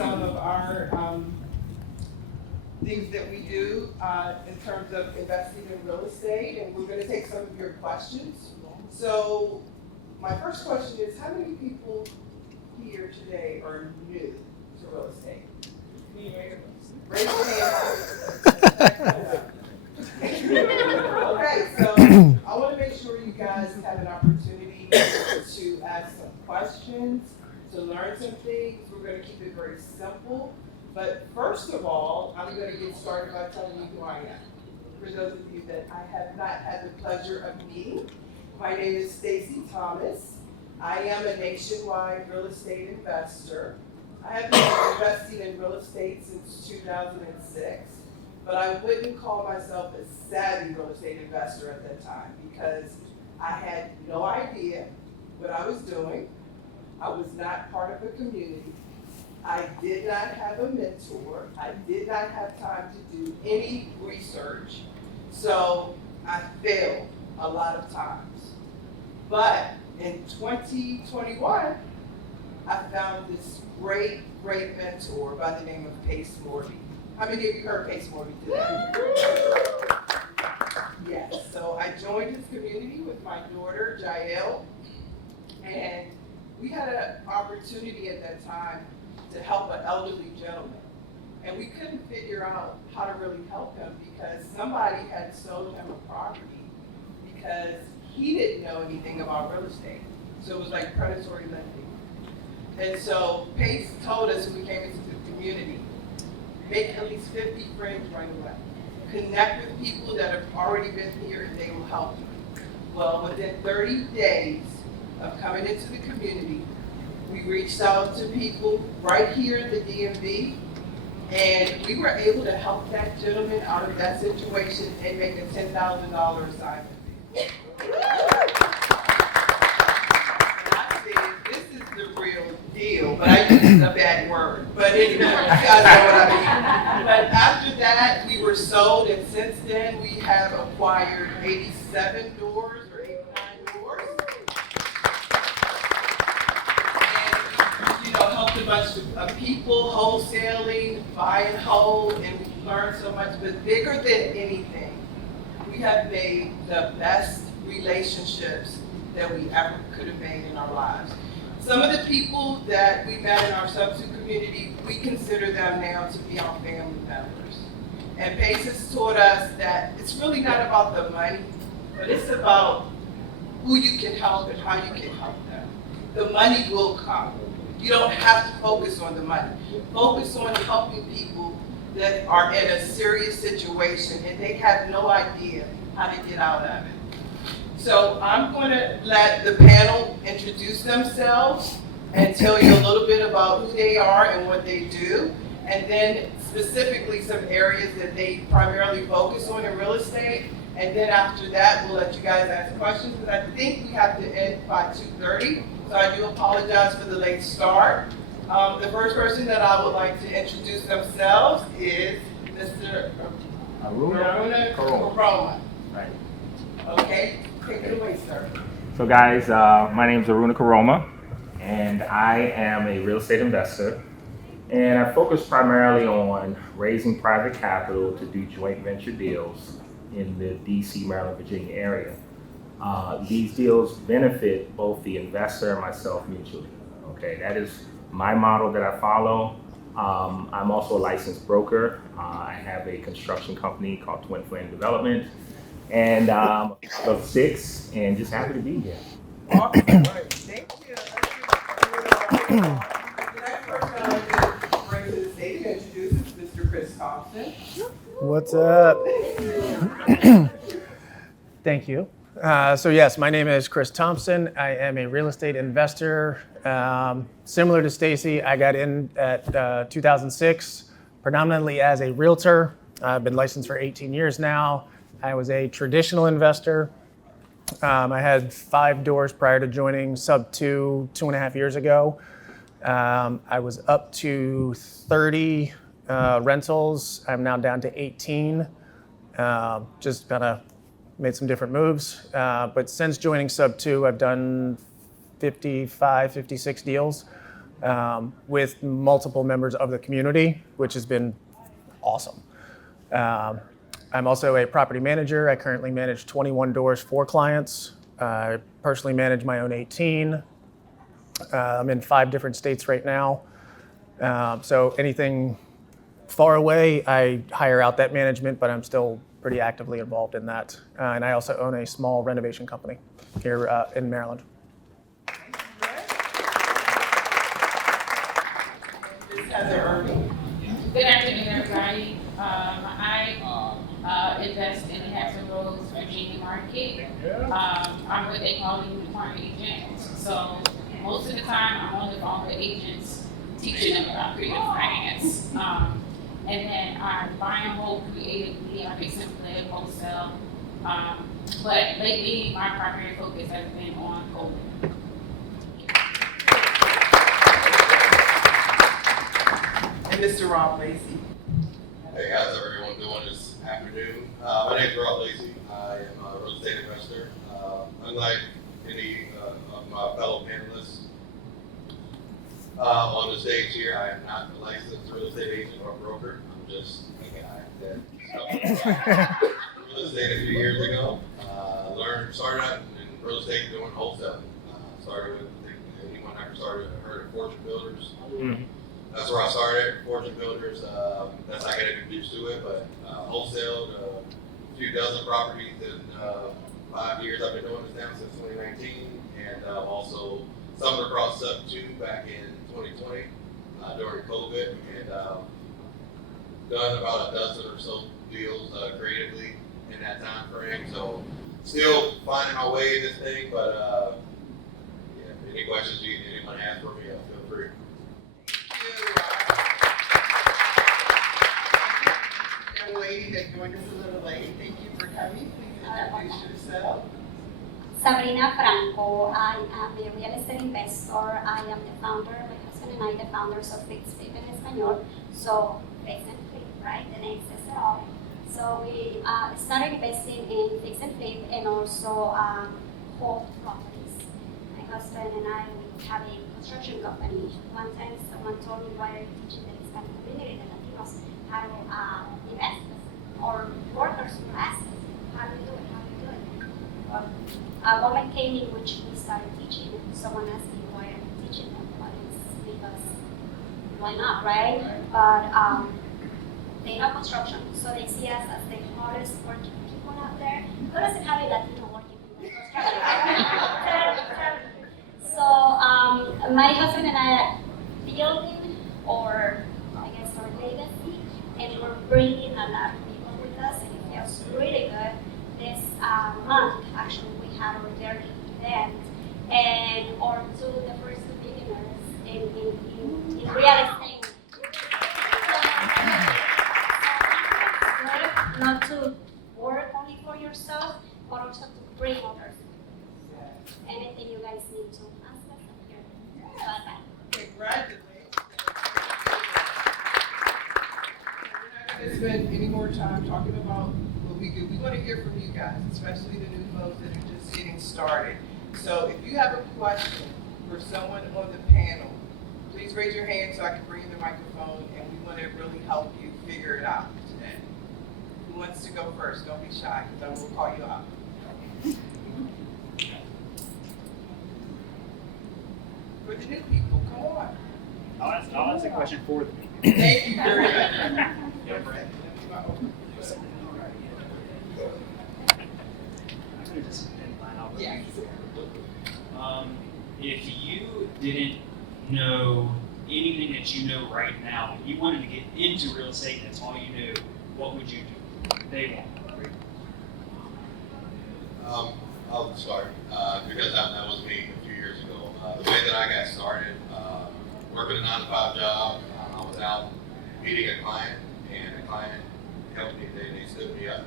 some of our things that we do in terms of investing in real estate, and we're going to take some of your questions. So my first question is, how many people here today are new to real estate? Raise your hand. Okay, so I want to make sure you guys have an opportunity to ask some questions, to learn some things. We're going to keep it very simple. But first of all, I'm going to get started by telling you who I am. For those of you that I have not had the pleasure of meeting, my name is Stacy Thomas. I am a nationwide real estate investor. I have been investing in real estate since 2006, but I wouldn't call myself a savvy real estate investor at that time because I had no idea what I was doing. I was not part of a community. I did not have a mentor. I did not have time to do any research. So I failed a lot of times. But in 2021, I found this great mentor by the name of Pace Morby. How many of you heard Pace Morby today? Yes, so I joined his community with my daughter, Jael, and we had an opportunity at that time to help an elderly gentleman. And we couldn't figure out how to really help him because somebody had sold him a property because he didn't know anything about real estate. So it was like predatory lending. And so Pace told us when we came into the community, make at least 50 friends right away. Connect with people that have already been here and they will help you. Well, within 30 days of coming into the community, we reached out to people right here at the DMV, and we were able to help that gentleman out of that situation and make a $10,000 assignment fee. And I said, this is the real deal, but I used a bad word. But anyway, you guys know what I mean. But after that, we were sold, and since then, we have acquired 87 doors or 89 doors. Helped a bunch of people wholesaling, buy and hold, and we learned so much. But bigger than anything, we have made the best relationships that we ever could have made in our lives. Some of the people that we met in our substitute community, we consider them now to be our family members. And Pace has taught us that it's really not about the money, but it's about who you can help and how you can help them. The money will come. You don't have to focus on the money. Focus on helping people that are in a serious situation and they have no idea how to get out of it. So I'm going to let the panel introduce themselves and tell you a little bit about who they are and what they do, and then specifically some areas that they primarily focus on in real estate. And then after that, we'll let you guys ask questions, because I think we have to end by 2:30. So I do apologize for the late start. The first person that I would like to introduce themselves is Mr. Aruna Karoma. Right. Okay, take it away, sir. So guys, my name is Aruna Karoma, and I am a real estate investor. And I focus primarily on raising private capital to do joint venture deals in the DC, Maryland, Virginia area. These deals benefit both the investor and myself mutually. Okay, that is my model that I follow. I'm also a licensed broker. I have a construction company called Twin Flame Development, and I'm of 6, and just happy to be here. Awesome. Right. Thank you. The next person I'd like to bring to the stage and introduce is Mr. Chris Thompson. What's up? Thank you. So yes, my name is Chris Thompson. I am a real estate investor. Similar to Stacy, I got in at 2006, predominantly as a realtor. I've been licensed for 18 years now. I was a traditional investor. I had 5 doors prior to joining Sub 2.5 years ago. I was up to 30 rentals. I'm now down to 18. Just kind of made some different moves. But since joining Sub 2, I've done 55, 56 deals. with multiple members of the community, which has been awesome. I'm also a property manager. I currently manage 21 doors for clients. I personally manage my own 18. I'm in 5 different states right now. So anything far away, I hire out that management, but I'm still pretty actively involved in that. And I also own a small renovation company here in Maryland. Good afternoon, everybody. I invest in Hampton Roads, Virginia market. I'm what they call a unicorn agent. So most of the time, I'm on the phone with agents, teaching them about creative finance. And then I'm buying and hold creatively. I fix and flip, wholesale. But lately, my primary focus has been on COVID. And Mr. Rob Lacey. Hey, how's everyone doing this afternoon? My name is Rob Lacey. I am a real estate investor. Unlike any of my fellow panelists on the stage here, I am not a licensed real estate agent or broker. I'm just a guy that started real estate a few years ago. Started out in real estate doing wholesaling. Started with, anyone ever heard of Fortune Builders? Mm-hmm. That's where I started, Fortune Builders. That's how I got introduced to it, but wholesaled a few dozen properties in 5 years. I've been doing this now since 2019, and also summer across sub 2 back in 2020 during COVID, and done about a dozen or so deals creatively in that time frame. So still finding my way in this thing, but yeah, any questions anyone has for me, feel free. Young lady that joined us a little late. Thank you for coming. Please introduce yourself. Sabrina Franco. I am a real estate investor. I am the founder, my husband and I, the founders of Fix Flip in Espanol. So, Fix and Flip, right? The name says it all. So, we started investing in Fix and Flip and also hold properties. My husband and I, we have a construction company. One time, someone told me, why are you teaching the Hispanic community, the Latinos, how to invest, or workers who ask us, how do you do it, how do you do it? Well, a moment came in which we started teaching, and someone asked me, why are you teaching them? Well, it's because, why not, right? But they know construction, so they see us as the hardest working people out there. Who doesn't have a Latino working people in construction? So my husband and I are building, or I guess our legacy, and we're bringing a lot of people with us, and it feels really good. This month, actually, we had our very event, and or to the first beginners in real estate. Not to work only for yourself, but also to bring others. Anything you guys need to ask us, I'm here. About that. Congratulations. We're not going to spend any more time talking about what we do. We want to hear from you guys, especially the new folks that are just getting started. So if you have a question for someone on the panel, please raise your hand so I can bring you the microphone, and we want to really help you figure it out today. Who wants to go first? Don't be shy, because I will call you out. For the new people, come on. I'll ask a question for the people. Thank you very much. Yeah. If you didn't know anything that you know right now, and you wanted to get into real estate, that's all you knew, what would you do? Day one. I'll start because that was me a few years ago. The way that I got started, working a 9-to-5 job, I was out meeting a client, and the client helped me. They stood me up.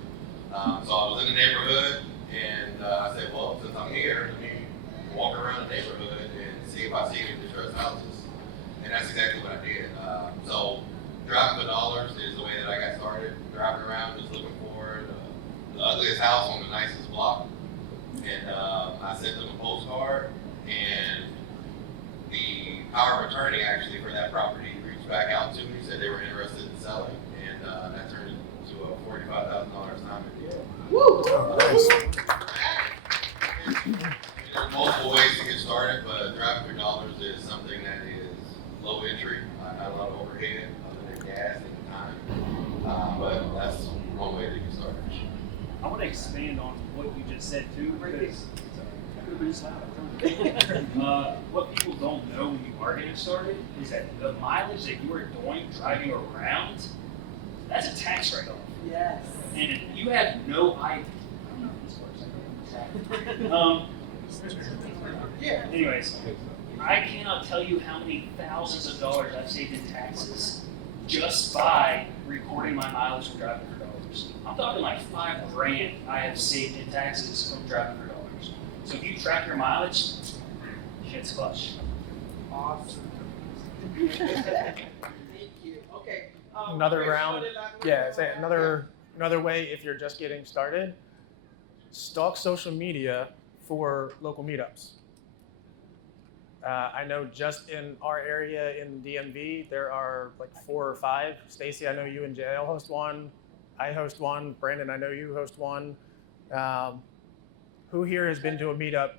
So I was in the neighborhood, and I said, well, since I'm here, let me walk around the neighborhood and see if I see any distressed houses. And that's exactly what I did. So driving for dollars is the way that I got started. Driving around, just looking for the ugliest house on the nicest block. And I sent them a postcard, and the power of attorney actually for that property reached back out to me, said they were interested in selling, and that turned into a $45,000 assignment deal. Woo! There's multiple ways to get started, but driving for dollars is something that is low entry, not a lot of overhead other than gas and time. But that's one way to get started. I want to expand on what you just said too, because what people don't know when you are getting started is that the mileage that you are doing driving around, that's a tax write-off. Yes. And if you have no idea, I don't know if this works. Yeah. Anyways, I cannot tell you how many thousands of dollars I've saved in taxes just by recording my mileage from driving for dollars. I'm talking like $5,000 I have saved in taxes from driving for dollars. So if you track your mileage, shit's flush. Awesome. Thank you. Okay. Another okay, round. so then I- Yeah, say another way if you're just getting started, stalk social media for local meetups. I know just in our area in DMV, there are like 4 or 5. Stacy, I know you and JL host one. I host one. Brandon, I know you host one. Who here has been to a meetup?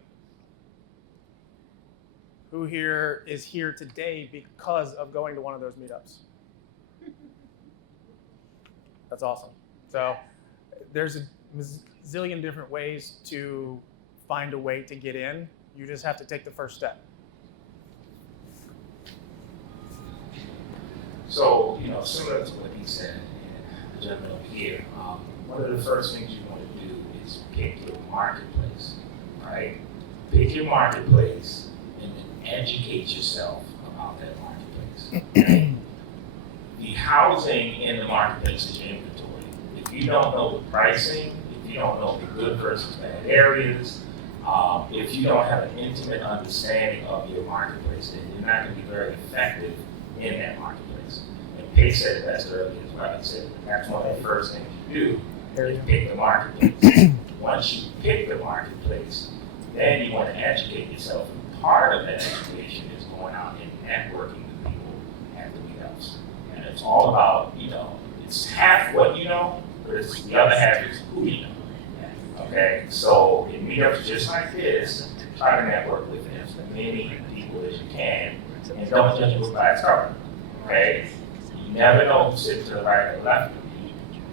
Who here is here today because of going to one of those meetups? That's awesome. So there's a zillion different ways to find a way to get in. You just have to take the first step. So, similar to what he said, and the gentleman over here, one of the first things you want to do is pick your marketplace, right? Pick your marketplace and then educate yourself about that marketplace. The housing in the marketplace is your inventory. If you don't know the pricing, if you don't know the good versus bad areas, if you don't have an intimate understanding of your marketplace, then you're not going to be very effective in that marketplace. And Paige said it best earlier as well. He said that's one of the first things you do is pick the marketplace. Once you pick the marketplace, then you want to educate yourself. And part of that education is going out and networking with people at the meetups. And it's all about, it's half what you know, but it's, the other half is who you know. Okay, so in meetups just like this, try to network with as many people as you can, and don't judge a book by its cover. Okay, you never know who's sitting to the right or left of you,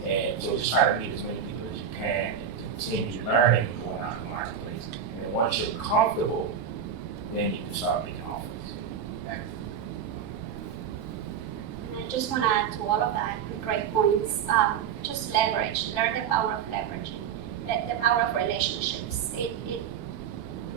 and so just try to meet as many people as you can and continue learning and going out in the marketplace. And then once you're comfortable, then you can start making offers. And I just want to add to all of that, great points. Just leverage, learn the power of leveraging, the power of relationships. It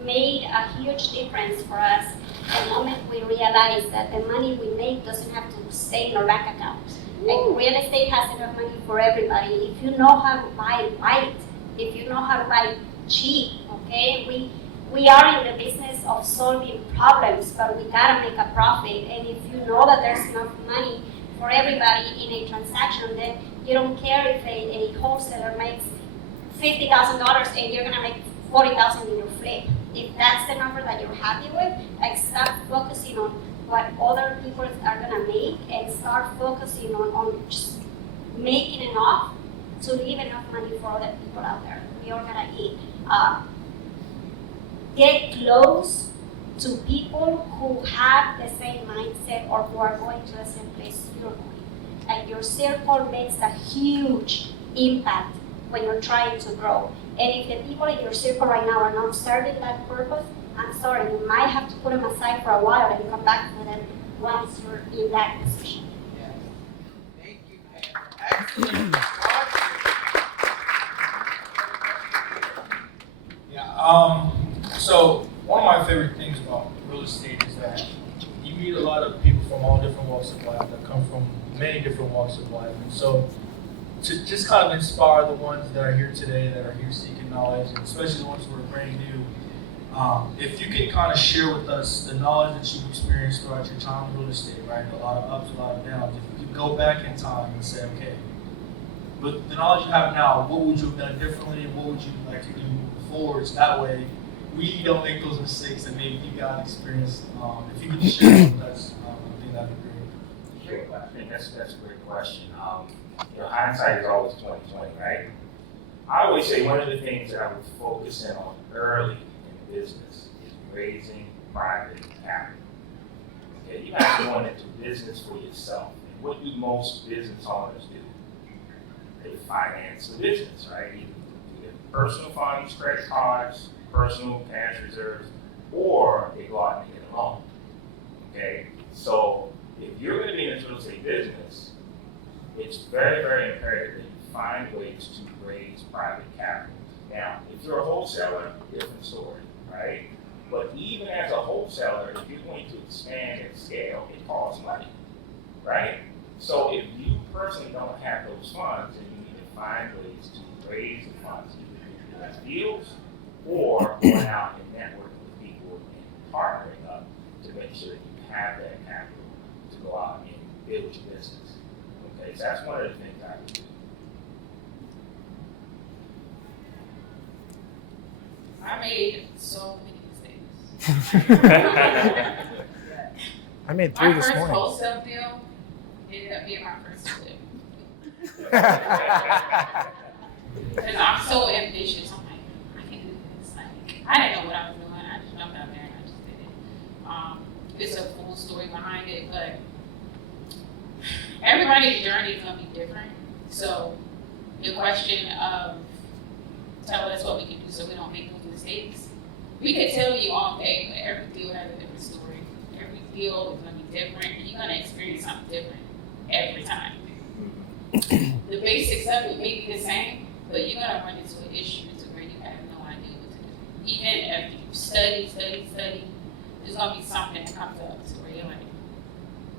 made a huge difference for us the moment we realized that the money we make doesn't have to stay in our bank account. Like real estate has enough money for everybody. If you know how to buy right, if you know how to buy cheap, okay? We are in the business of solving problems, but we gotta make a profit. And if you know that there's enough money for everybody in a transaction, then you don't care if a wholesaler makes $50,000 and you're gonna make $40,000 in your flip. If that's the number that you're happy with, like stop focusing on what other people are gonna make and start focusing on just making enough to leave enough money for other people out there. We all gotta eat. Get close to people who have the same mindset or who are going to the same place you're going. Like your circle makes a huge impact when you're trying to grow. And if the people in your circle right now are not serving that purpose, I'm sorry, you might have to put them aside for a while and come back to them once you're in that position. Yes. Thank you, Pam. Excellent. Yeah. So one of my favorite things about real estate is that you meet a lot of people from all different walks of life that come from many different walks of life, and so to just kind of inspire the ones that are here today, that are here seeking knowledge, and especially the ones who are brand new. If you can kind of share with us the knowledge that you've experienced throughout your time in real estate, right? A lot of ups, a lot of downs. If you could go back in time and say, okay, with the knowledge you have now, what would you have done differently, and what would you like to do moving forward? So that way, we don't make those mistakes and maybe you got experience. If you could just share with us, I think that'd be great. Sure. I think that's a great question. Hindsight is always 20/20, right? I always say one of the things that I would focus in on early in business is raising private capital. Okay, you're not going into business for yourself. And what do most business owners do? They finance the business, right? Either personal funds, credit cards, personal cash reserves, or they go out and get a loan. Okay, so if you're going to be in this real estate business, it's very, very imperative that you find ways to raise private capital. Now, if you're a wholesaler, different story, right? But even as a wholesaler, if you're going to expand and scale, it costs money, right? So if you personally don't have those funds, then you need to find ways to raise the funds, either through deals or going out and networking with people and partnering up to make sure that you have that capital to go out and build your business. Okay, so that's one of the things I would do. I made so many mistakes. I made 3 My this first morning. wholesale deal ended up being my first flip. Because I'm so ambitious. I'm like, I can do this. Like, I didn't know what I was doing. I just jumped out there and I just did it. It's a full story behind it, but everybody's journey is going to be different. So the question of tell us what we can do so we don't make those mistakes. We could tell you all day, but every deal has a different story. Every deal is going to be different, and you're going to experience something different every time. The basics of it may be the same, but you're going to run into an issue to where you have no idea what to do. Even if you study, there's going to be something that comes up to where you're like,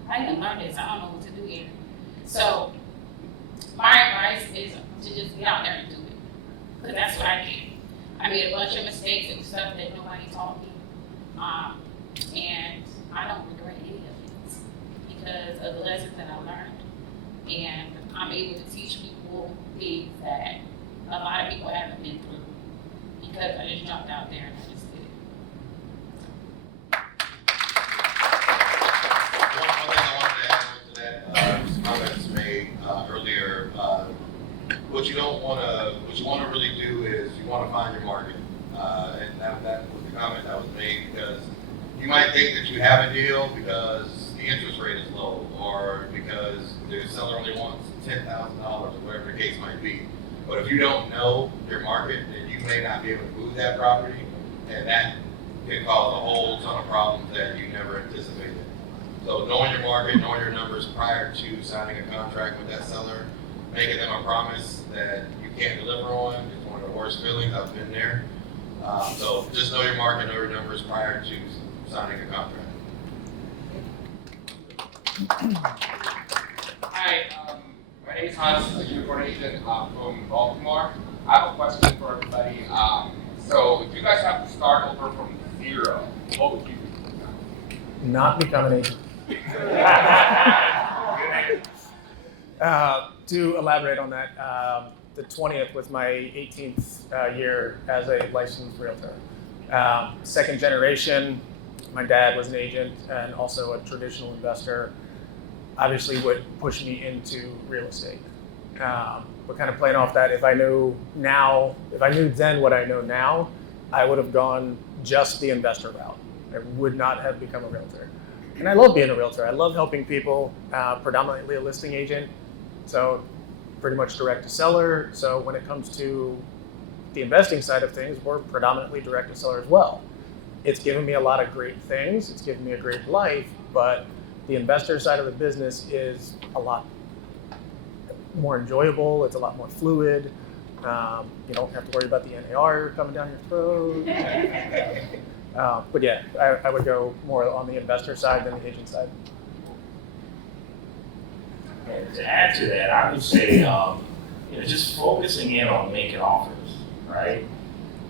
I didn't learn this, I don't know what to do here. So my advice is to just get out there and do it. Because that's what I did. I made a bunch of mistakes and stuff that nobody taught me. And I don't regret any of it because of the lessons that I learned. And I'm able to teach people things that a lot of people haven't been through because I just jumped out there and I just did it. One thing I wanted to add on to that, some comments made earlier. What you want to really do is you want to find your market, and that was the comment that was made because you might think that you have a deal because the interest rate is low or because the seller only wants $10,000 or whatever the case might be. But if you don't know your market, then you may not be able to move that property, and that can cause a whole ton of problems that you never anticipated. So knowing your market, knowing your numbers prior to signing a contract with that seller, making them a promise that you can't deliver on is one of the worst feelings. I've been there. So just know your market, know your numbers prior to signing a contract. Hi, my name is Hans, a unicorn agent from Baltimore. I have a question for everybody. So if you guys have to start over from zero, what would you do? Not become an agent. To elaborate on that, the 20th was my 18th year as a licensed realtor. Second generation, my dad was an agent and also a traditional investor, obviously would push me into real estate. But kind of playing off that, if I knew then what I know now, I would have gone just the investor route. I would not have become a realtor. And I love being a realtor. I love helping people, predominantly a listing agent. So pretty much direct to seller. So when it comes to the investing side of things, we're predominantly direct to seller as well. It's given me a lot of great things. It's given me a great life, but the investor side of the business is a lot more enjoyable. It's a lot more fluid. You don't have to worry about the NAR coming down your throat. But yeah, I would go more on the investor side than the agent side. And to add to that, I would say, just focusing in on making offers, right?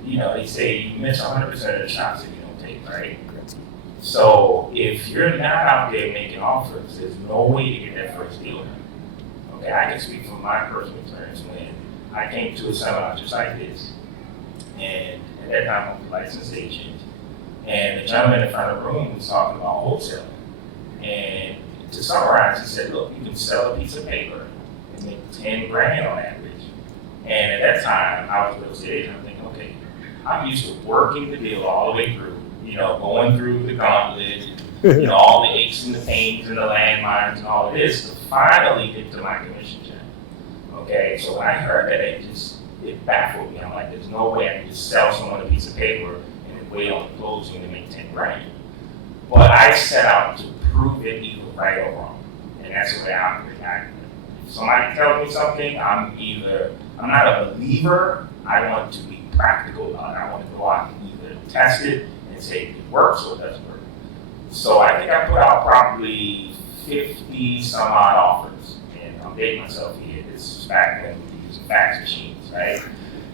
They say you miss 100% of the shots that you don't take, right? So if you're not out there making offers, there's no way to get that first deal done. Okay, I can speak from my personal experience when I came to a seminar just like this, and At that time, I was a licensed agent. And the gentleman in front of the room was talking about wholesaling. And to summarize, he said, look, you can sell a piece of paper and make 10 grand on average. And at that time, I was a real estate agent. I'm thinking, okay, I'm used to working the deal all the way through, going through the gauntlet, all the aches and the pains and the landmines and all of this to finally get to my commission check. Okay, so when I heard that, it baffled me. I'm like, there's no way I can just sell someone a piece of paper and then wait on the closing to make 10 grand. But I set out to prove it either right or wrong. And that's the way I operate. If somebody tells me something, I'm not a believer. I want to be practical about it. I want to go out and either test it and say it works or it doesn't work. So I think I put out probably 50 some odd offers. And I'm dating myself here. This is back when we were using fax machines, right?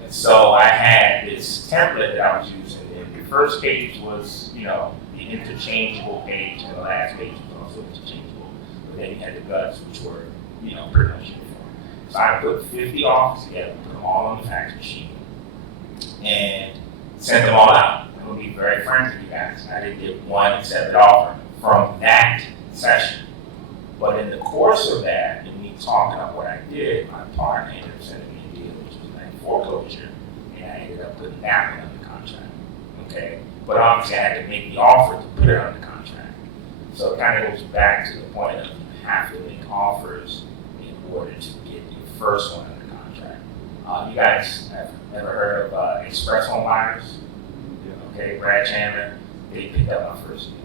And so I had this template that I was using. And the first page was, the interchangeable page, and the last page was also interchangeable. But then you had the guts, which were, pretty much uniform. So I put 50 offers together, put them all on the fax machine, and sent them all out. I'm going to be very frank with you guys. I didn't get one accepted offer from that session. But in the course of that, and me talking about what I did, my partner ended up sending me a deal, which was like foreclosure, and I ended up putting that one under contract. Okay? But obviously I had to make the offer to put it under contract. So it kind of goes back to the point of you have to make offers in order to get your first one under contract. You guys have ever heard of Express Home Buyers? Okay, Brad Chandler, they picked up my first deal.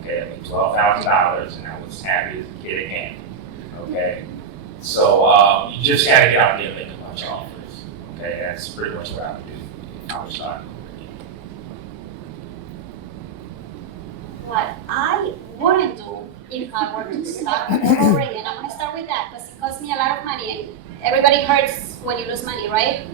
Okay, I made $12,000 and I was happy as a kid again. Okay, so you just gotta get out there and make a bunch of offers. Okay, that's pretty much what I would do if I was starting over again. What I wouldn't do if I were to start over again, I'm gonna start with that because it costs me a lot of money and everybody hurts when you lose money, right?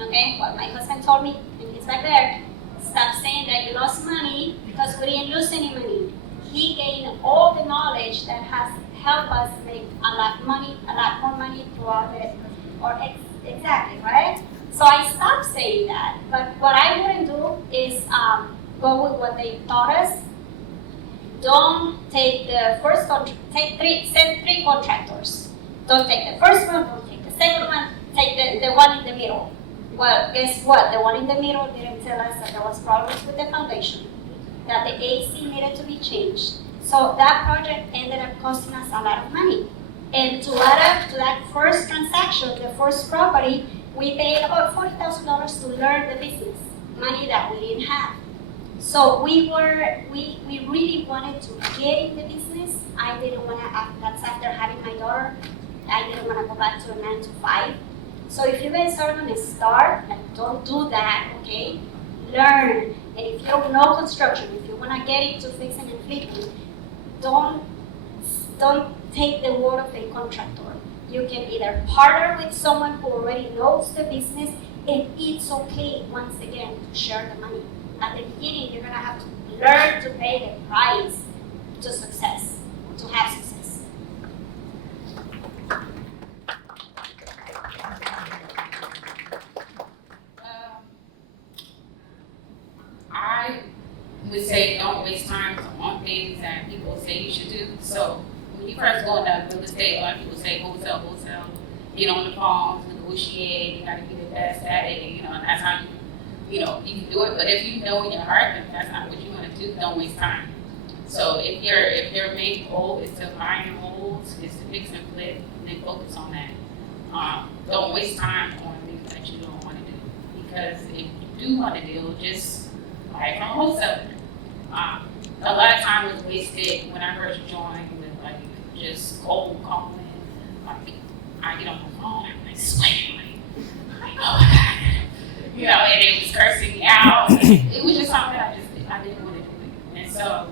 Okay, well my husband told me, and he's back there, stop saying that you lost money because we didn't lose any money. He gained all the knowledge that has helped us make a lot more money throughout it, exactly, right? So I stopped saying that, but what I wouldn't do is go with what they taught us. Don't take the first contract, send 3 contractors. Don't take the first one, don't take the second one, take the one in the middle. Well, guess what? The one in the middle didn't tell us that there was problems with the foundation, that the AC needed to be changed. So that project ended up costing us a lot of money. And to add up to that first transaction, the first property, we paid about $40,000 to learn the business, money that we didn't have. So we really wanted to get in the business. I didn't want to, that's after having my daughter, I didn't want to go back to a 9 to 5. So if you guys are going to start, don't do that, okay? Learn. And if you don't know construction, if you want to get into fixing and flipping, don't take the word of a contractor. You can either partner with someone who already knows the business, and it's okay, once again, to share the money. At the beginning, you're going to have to learn to pay the price to success, to have success. I would say don't waste time on things that people say you should do. So when you first go into real estate, a lot of people say wholesale, get on the phones, negotiate, you gotta be the best at it, and that's how you can do it. But if you know in your heart that that's not what you want to do, don't waste time. So if your main goal is to buy and hold, is to fix and flip, then focus on that. Don't waste time on things that you don't want to do. Because if you do want to do, just buy it from a wholesaler. A lot of time was wasted when I first joined with just cold calling. I get on the phone and I'm sweating oh my God. And it was cursing me out. It was just something I didn't want to do. And so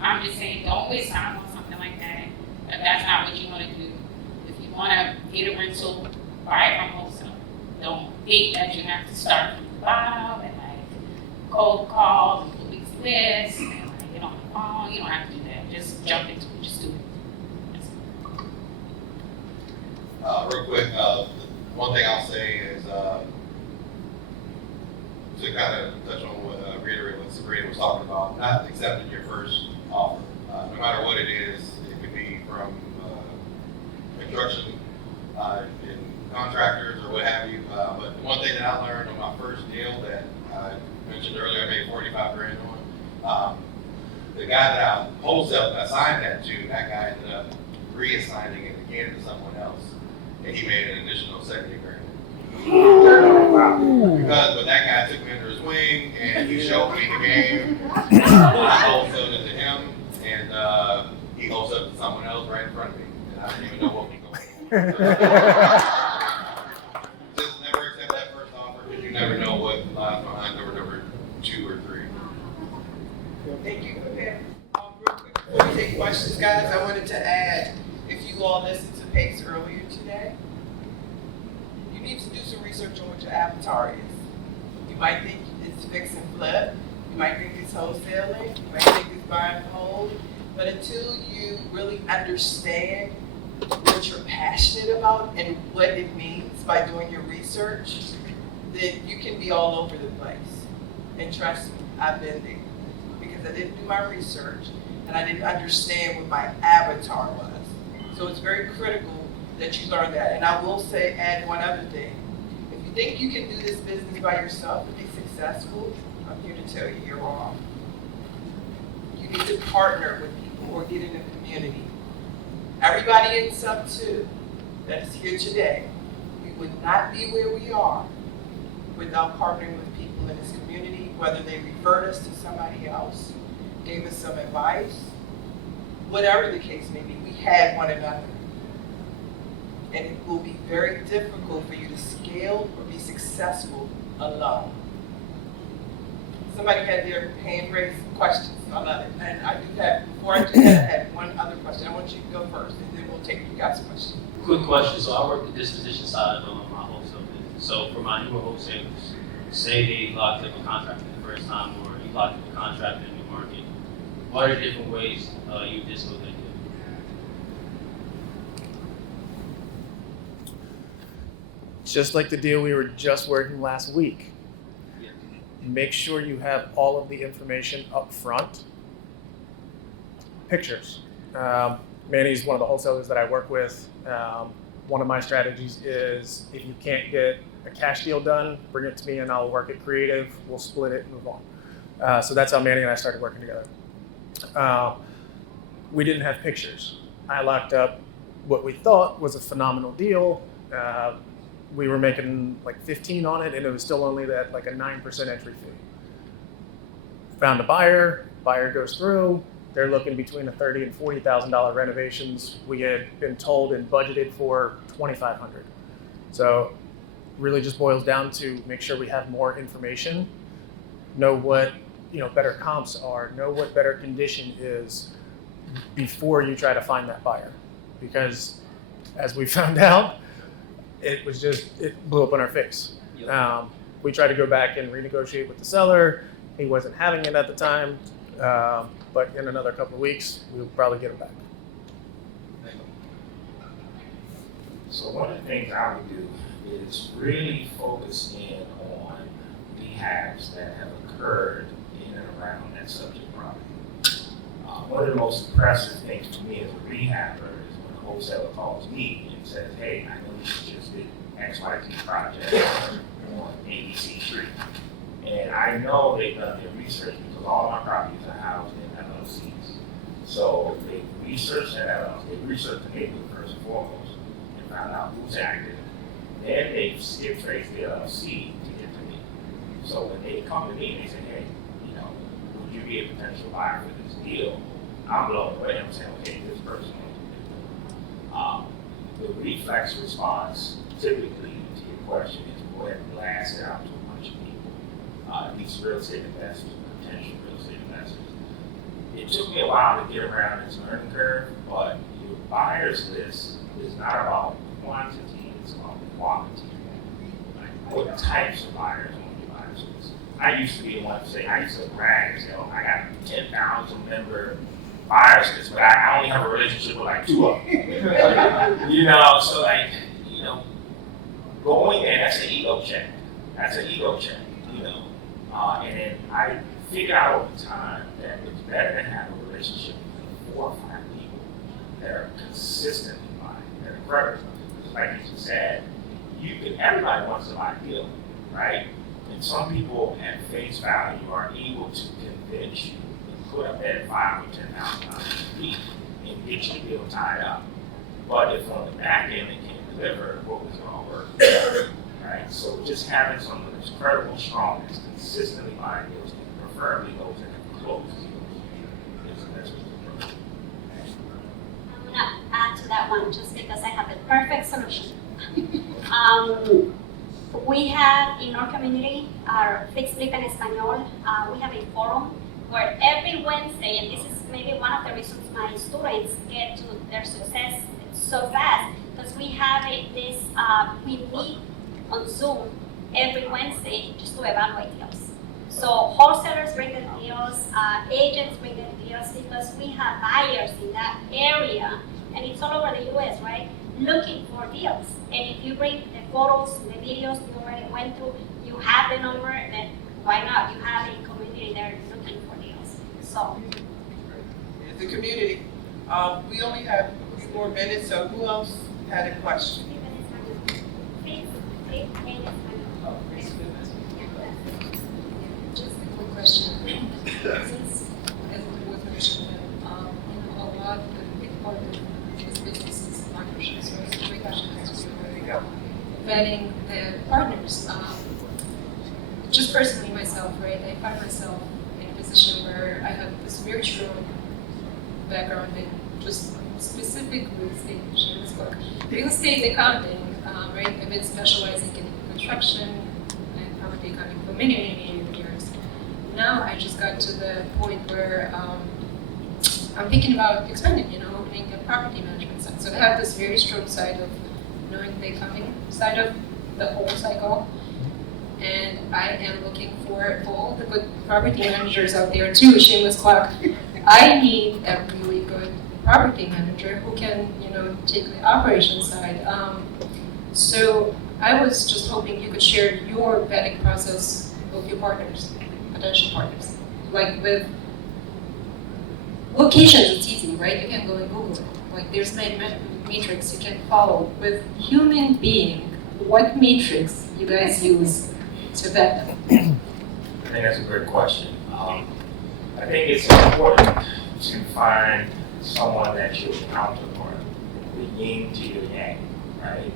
I'm just saying, don't waste time on something like that if that's not what you want to do. If you want to get a rental, buy it from wholesale. Don't think that you have to start from the bottom and cold calls and put weeks lists and get on the phone. You don't have to do that. Just jump into it. Just do it. Real quick, one thing I'll say is to kind of touch on what, reiterate what Sabrina was talking about, not accepting your first offer. No matter what it is, it could be from construction, in contractors or what have you. But the one thing that I learned on my first deal that I mentioned earlier, I made 45 grand on. The guy that I wholesale assigned that to, that guy ended up reassigning it again to someone else, and he made an additional 70 grand. Because when that guy took me under his wing and he showed me the game, I wholesaled it to him, and he wholesaled it to someone else right in front of me, and I didn't even know what was going on. Just never accept that first offer because you never know what lies behind number 2 or 3. Thank you. Okay. Real quick before we take questions, guys, I wanted to add, if you all listened to Pace earlier today, you need to do some research on what your avatar is. You might think it's fix and flip. You might think it's wholesaling. You might think it's buy and hold. But until you really understand what you're passionate about and what it means by doing your research, then you can be all over the place. And trust me, I've been there. Because I didn't do my research and I didn't understand what my avatar was. So it's very critical that you learn that. And I will say, add one other thing. If you think you can do this business by yourself and be successful, I'm here to tell you you're wrong. You need to partner with people or get in a community. Everybody in Sub 2 that is here today, we would not be where we are without partnering with people in this community, whether they referred us to somebody else, gave us some advice, whatever the case may be, we had one another. And it will be very difficult for you to scale or be successful alone. Somebody had their hand raised questions. I love it. And I do have, before I do that, I had one other question. I want you to go first, and then we'll take you guys' questions. Quick question. So I work the disposition side of my wholesale business. So for my newer wholesalers, say they locked up a contract for the first time, or you locked up a contract in a new market, what are the different ways you dispo that deal? Just like the deal we were just working last week. Make sure you have all of the information up front. Pictures. Manny's one of the wholesalers that I work with. One of my strategies is if you can't get a cash deal done, bring it to me and I'll work it creative. We'll split it and move on. So that's how Manny and I started working together. We didn't have pictures. I locked up what we thought was a phenomenal deal. We were making like 15 on it, and it was still only that like a 9% entry fee. Found a buyer goes through. They're looking between a $30,000 and $40,000 renovations. We had been told and budgeted for $2,500. So really just boils down to make sure we have more information, know what better comps are, know what better condition is before you try to find that buyer. Because as we found out, it blew up in our face. We tried to go back and renegotiate with the seller. He wasn't having it at the time, but in another couple of weeks, we'll probably get him back. So one of the things I would do is really focus in on rehabs that have occurred in and around that subject property. One of the most impressive things for me as a rehabber is when a wholesaler calls me and says, hey, I know you just did XYZ project on ABC Street. And I know they've done their research because all of my properties are housed in LLCs. So they researched that LLC, they researched the neighborhood first and foremost and found out who's active. Then they skip trace the LLC to get to me. So when they come to me and they say, hey, would you be a potential buyer for this deal? I'm blown away. I'm saying, okay, this person the reflex response typically to your question is go ahead and blast it out to a bunch of people. These real estate investors, potential real estate investors. It took me a while to get around this learning curve, but your buyers list is not about quantity, it's about quality. Like what types of buyers on your buyers list? I used to be the one to say, I used to brag and say, oh, I got 10,000 member buyers list, but I only have a relationship with like 2 of them. So going there, that's an ego check. That's an ego check. I figured out over time that it's better to have a relationship with 4 or 5 people that are consistently buying, that are credible. Like you just said, everybody wants an ideal, right? And some people at face value are able to convince you to put up that $5,000 or $10,000 a week and get your deal tied up. But if on the back end they can't deliver, what was going to work? Right? So just having someone that's credible, strong, that's consistently buying deals, preferably those that have closed deals, is the best approach. I'm gonna add to that one just because I have the perfect solution. We have in our community, our Fix Flip en Español, we have a forum where every Wednesday, and this is maybe one of the reasons my students get to their success so fast, because we have we meet on Zoom every Wednesday just to evaluate deals. So wholesalers bring the deals, agents bring the deals, because we have buyers in that area, and it's all over the US, right? Looking for deals. And if you bring the photos, the videos you already went through, you have the number, then why not? You have a community there looking for deals. So. It's a community. We only have a few more minutes, so who else had a question? Just a quick question. Since, as it was mentioned, a lot of the big part of this business is partnerships, so it's a great question as to vetting the partners. Just personally myself, right, I find myself in a position where I have this very strong background in just specific real estate, shameless plug, real estate accounting, right, I've been specializing in construction and property accounting for many, many, many years. Now I just got to the point where I'm thinking about expanding, opening a property management side. So I have this very strong side of knowing the accounting side of the whole cycle. And I am looking for all the good property managers out there too, shameless plug. I need a really good property manager who can, take the operation side. So I was just hoping you could share your vetting process with your partners, potential partners. Like with locations, it's easy, right? You can go and Google it. Like there's matrix you can follow. With human being, what matrix you guys use to vet them? I think that's a great question. I think it's important to find someone that you're counterpart, the yin to your yang, right?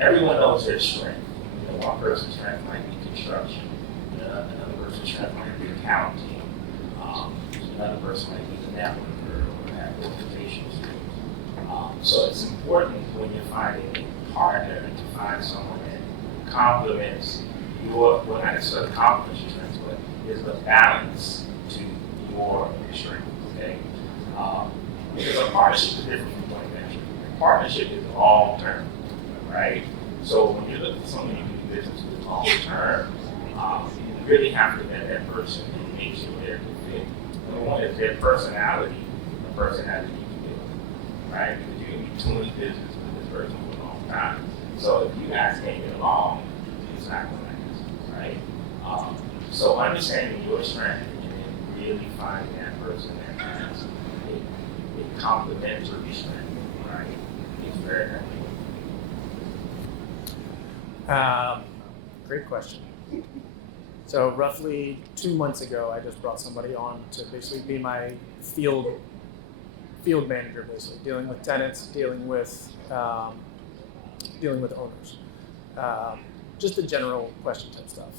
Everyone knows their strength. One person's strength might be construction, another person's strength might be accounting, another person might be the networker or have organizational skills. So it's important when you're finding a partner to find someone that complements well, not necessarily complements your strengths, but is the balance to your strength, okay? Because a partnership is different from joint venture. A partnership is long term, right? So when you look at someone you do business with long term, you really have to vet that person and make sure they're a good fit. Number one is their personality, the personality you can build, right? Because you can be doing business with this person for a long time. So if you guys can't get along, it's not going to last, right? So understanding your strength and then really finding that person that has a complementary strength, right? It's very important. Great question. So roughly 2 months ago, I just brought somebody on to basically be my field manager, basically dealing with tenants, dealing with owners, just the general question type stuff.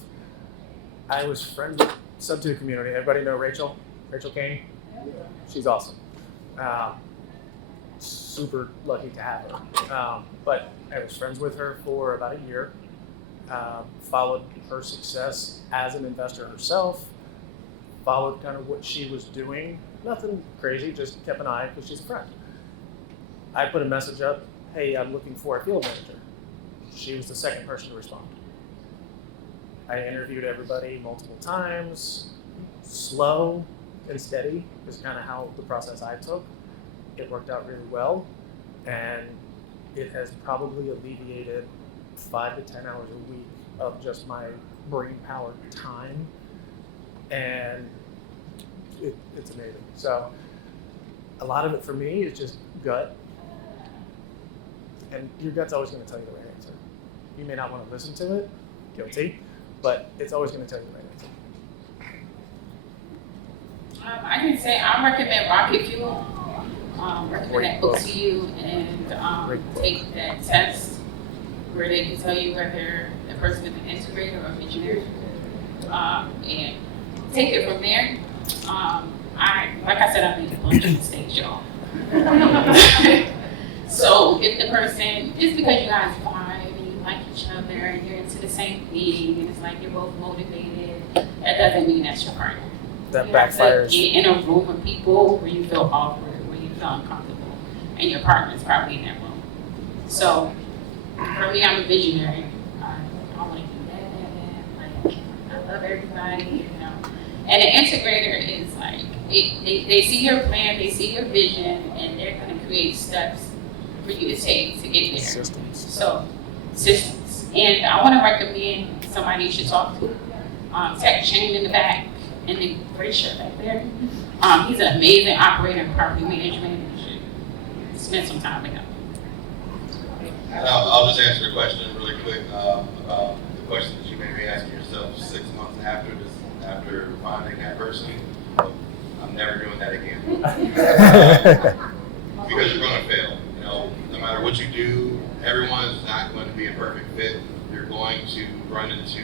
I was friends with Sub2 community. Everybody know Rachel Kane? She's awesome. Super lucky to have her. But I was friends with her for about a year. Followed her success as an investor herself, followed kind of what she was doing. Nothing crazy, just kept an eye because she's a friend. I put a message up, hey, I'm looking for a field manager. She was the second person to respond. I interviewed everybody multiple times. Slow and steady is kind of how the process I took. It worked out really well, and it has probably alleviated 5 to 10 hours a week of just my brain power time and it's amazing. So a lot of it for me is just gut, and your gut's always going to tell you the right answer. You may not want to listen to it, guilty, but it's always going to tell you the right answer. I can say I recommend Rocket Fuel. Recommend that book to you and take that test where they can tell you whether the person is an integrator or a visionary, and take it from there. Like I said, I made a bunch of mistakes, y'all. So if the person, just because you guys vibe and you like each other and you're into the same thing and it's like you're both motivated, that doesn't mean that's your partner. That You have to backfires. get in a room with people where you feel awkward, where you feel uncomfortable, and your partner's probably in that room. So for me, I'm a visionary. I want to do that. I love everybody, you know. And an integrator is like, they see your plan, they see your vision, and they're going to create steps for you to take to get there. Systems. So, systems. And I want to recommend somebody you should talk to. Tech Chain in the back, and the gray shirt back there. He's an amazing operator in property management. You should spend some time with him. I'll just answer the question really quick about the question that you may be asking yourself 6 months after finding that person. I'm never doing that again. Because you're going to fail. You know, no matter what you do, everyone's not going to be a perfect fit. You're going to run into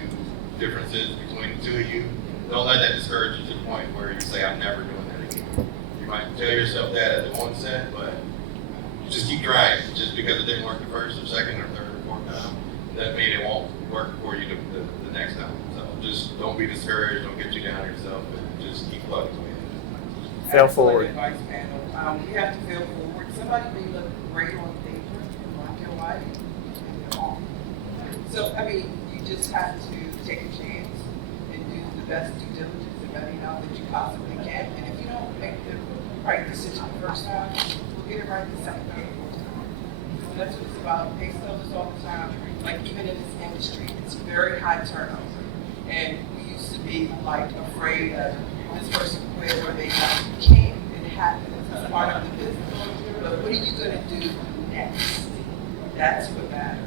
differences between the two of you. Don't let that discourage you to the point where you say, I'm never doing that again. You might tell yourself that at the onset, but just keep trying. Just because it didn't work the first or second or third or fourth time, doesn't mean it won't work for you the next time. So just don't be discouraged, don't get too down on yourself, and just keep plugging away. Fail Excellent forward. advice, panel. We have to fail forward. Somebody may look great on paper in black and white, and they're off. So, I mean, you just have to take a chance and do the best due diligence and vetting out that you possibly can. And if you don't make the right decision the first time, we'll get it right the second time, fourth time. So that's what it's about. They tell us all the time, like even in this industry, it's very high turnover. And we used to be like afraid of this person quit or they not. You can't. It happens. It's part of the business. But what are you going to do next? That's what matters.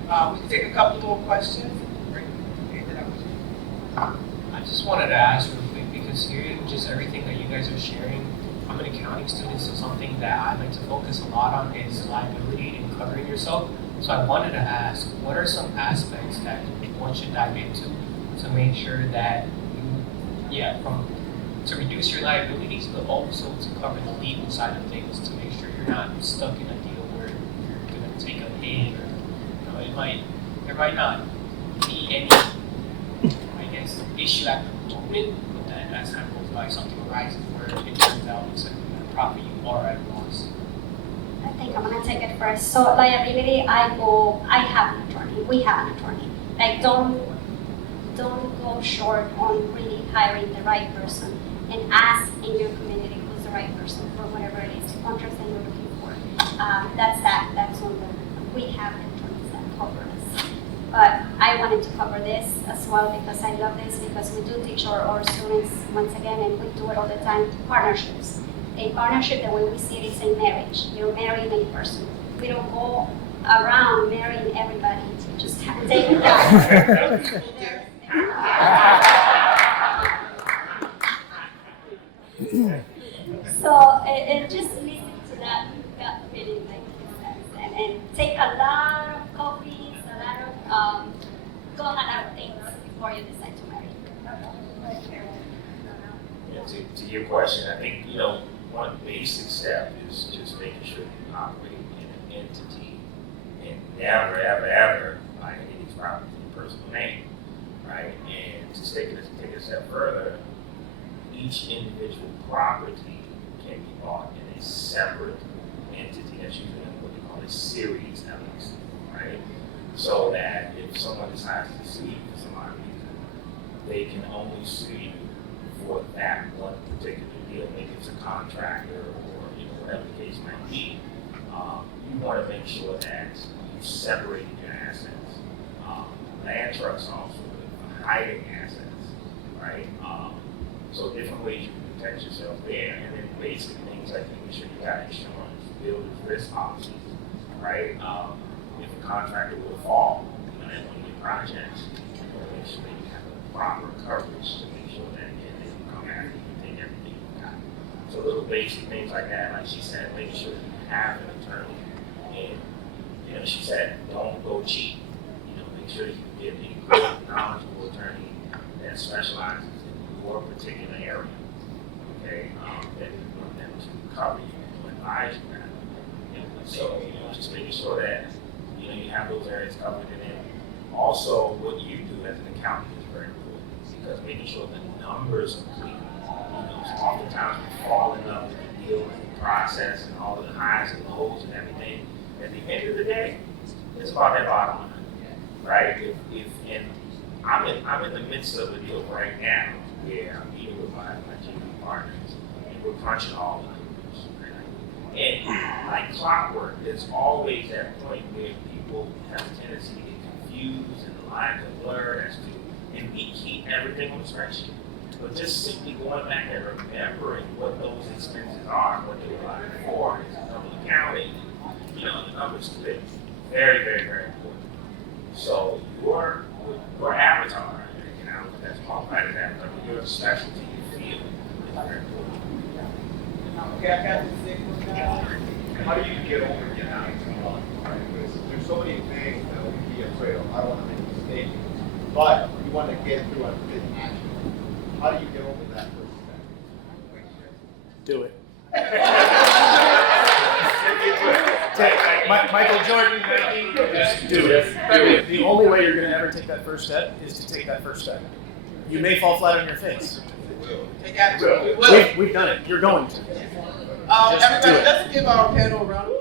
We can take a couple more questions. I just wanted to ask real quick because hearing just everything that you guys are sharing, I'm an accounting student, so something that I like to focus a lot on is liability and covering yourself. So I wanted to ask, what are some aspects that one should dive into to make sure that to reduce your liabilities, but also to cover the legal side of things to make sure you're not stuck in a deal where you're going to take a hit or there might not be any issue at the moment, but then as time goes by, something arises where it turns out it's a profit you are at a loss. I think I'm gonna take it first. So liability, I have an attorney. We have an attorney. Like don't go short on really hiring the right person and ask in your community who's the right person for whatever it is, the contracts that you're looking for. That's on we have attorneys that cover us. But I wanted to cover this as well because I love this because we do teach our students once again and we do it all the time, partnerships. A partnership, the way we see it is a marriage. You're marrying a person. We don't go around marrying everybody to just take it down. So it just listen to that gut feeling like and take a lot of coffees, go on a lot of things before you decide to marry. To your question, I think, one basic step is just making sure you operate in an entity and never, ever, ever buy any of these properties in your personal name, right? And to take it a step further, each individual property can be bought in a separate entity. That's usually what they call a series LLC, right? So that if someone decides to sue you for some odd reason, they can only sue you for that one particular deal. Maybe it's a contractor or whatever the case might be. You want to make sure that you separate your assets. Land trusts also hiding assets, right? So different ways you can protect yourself there, and then basic things like making sure you got insurance, builders risk policies, right? If a contractor will fall, in one of your projects, you want to make sure that you have a proper coverage to make sure that they can come after you and take everything you got. So little basic things like that, like she said, making sure that you have an attorney, and she said, don't go cheap. Make sure you get a good, knowledgeable attorney that specializes in your particular area. Okay, that want them to cover you, to advise you that. So just making sure that you have those areas covered, and then also what you do as an accountant is very important, because making sure the numbers are clear. Oftentimes we fall in love with the deal and the process and all of the highs and lows and everything. At the end of the day, it's about that bottom line, right? And I'm in the midst of a deal right now where I'm meeting with my GP partners, and we're punching all the numbers. Right? And like clockwork, there's always that point where people have a tendency to get confused and the lines are blurred as to, and we keep everything on the spreadsheet. But just simply going back and remembering what those expenses are, what they were like for, is double accounting, the numbers clear. Very, very, very important. So your avatar, that's qualified as avatar, your specialty, your field is very important. Okay, I got the signal now. How do you get over getting out of trouble? Right? Because there's so many things that we can be afraid of. I don't want to make a mistake, but you want to get through and take action. How do you get over that first step? Do it. Michael Jordan, just do it. The only way you're going to ever take that first step is to take that first step. You may fall flat on your face. Take action. We've done it. You're going to. Everybody, let's give our panel a round of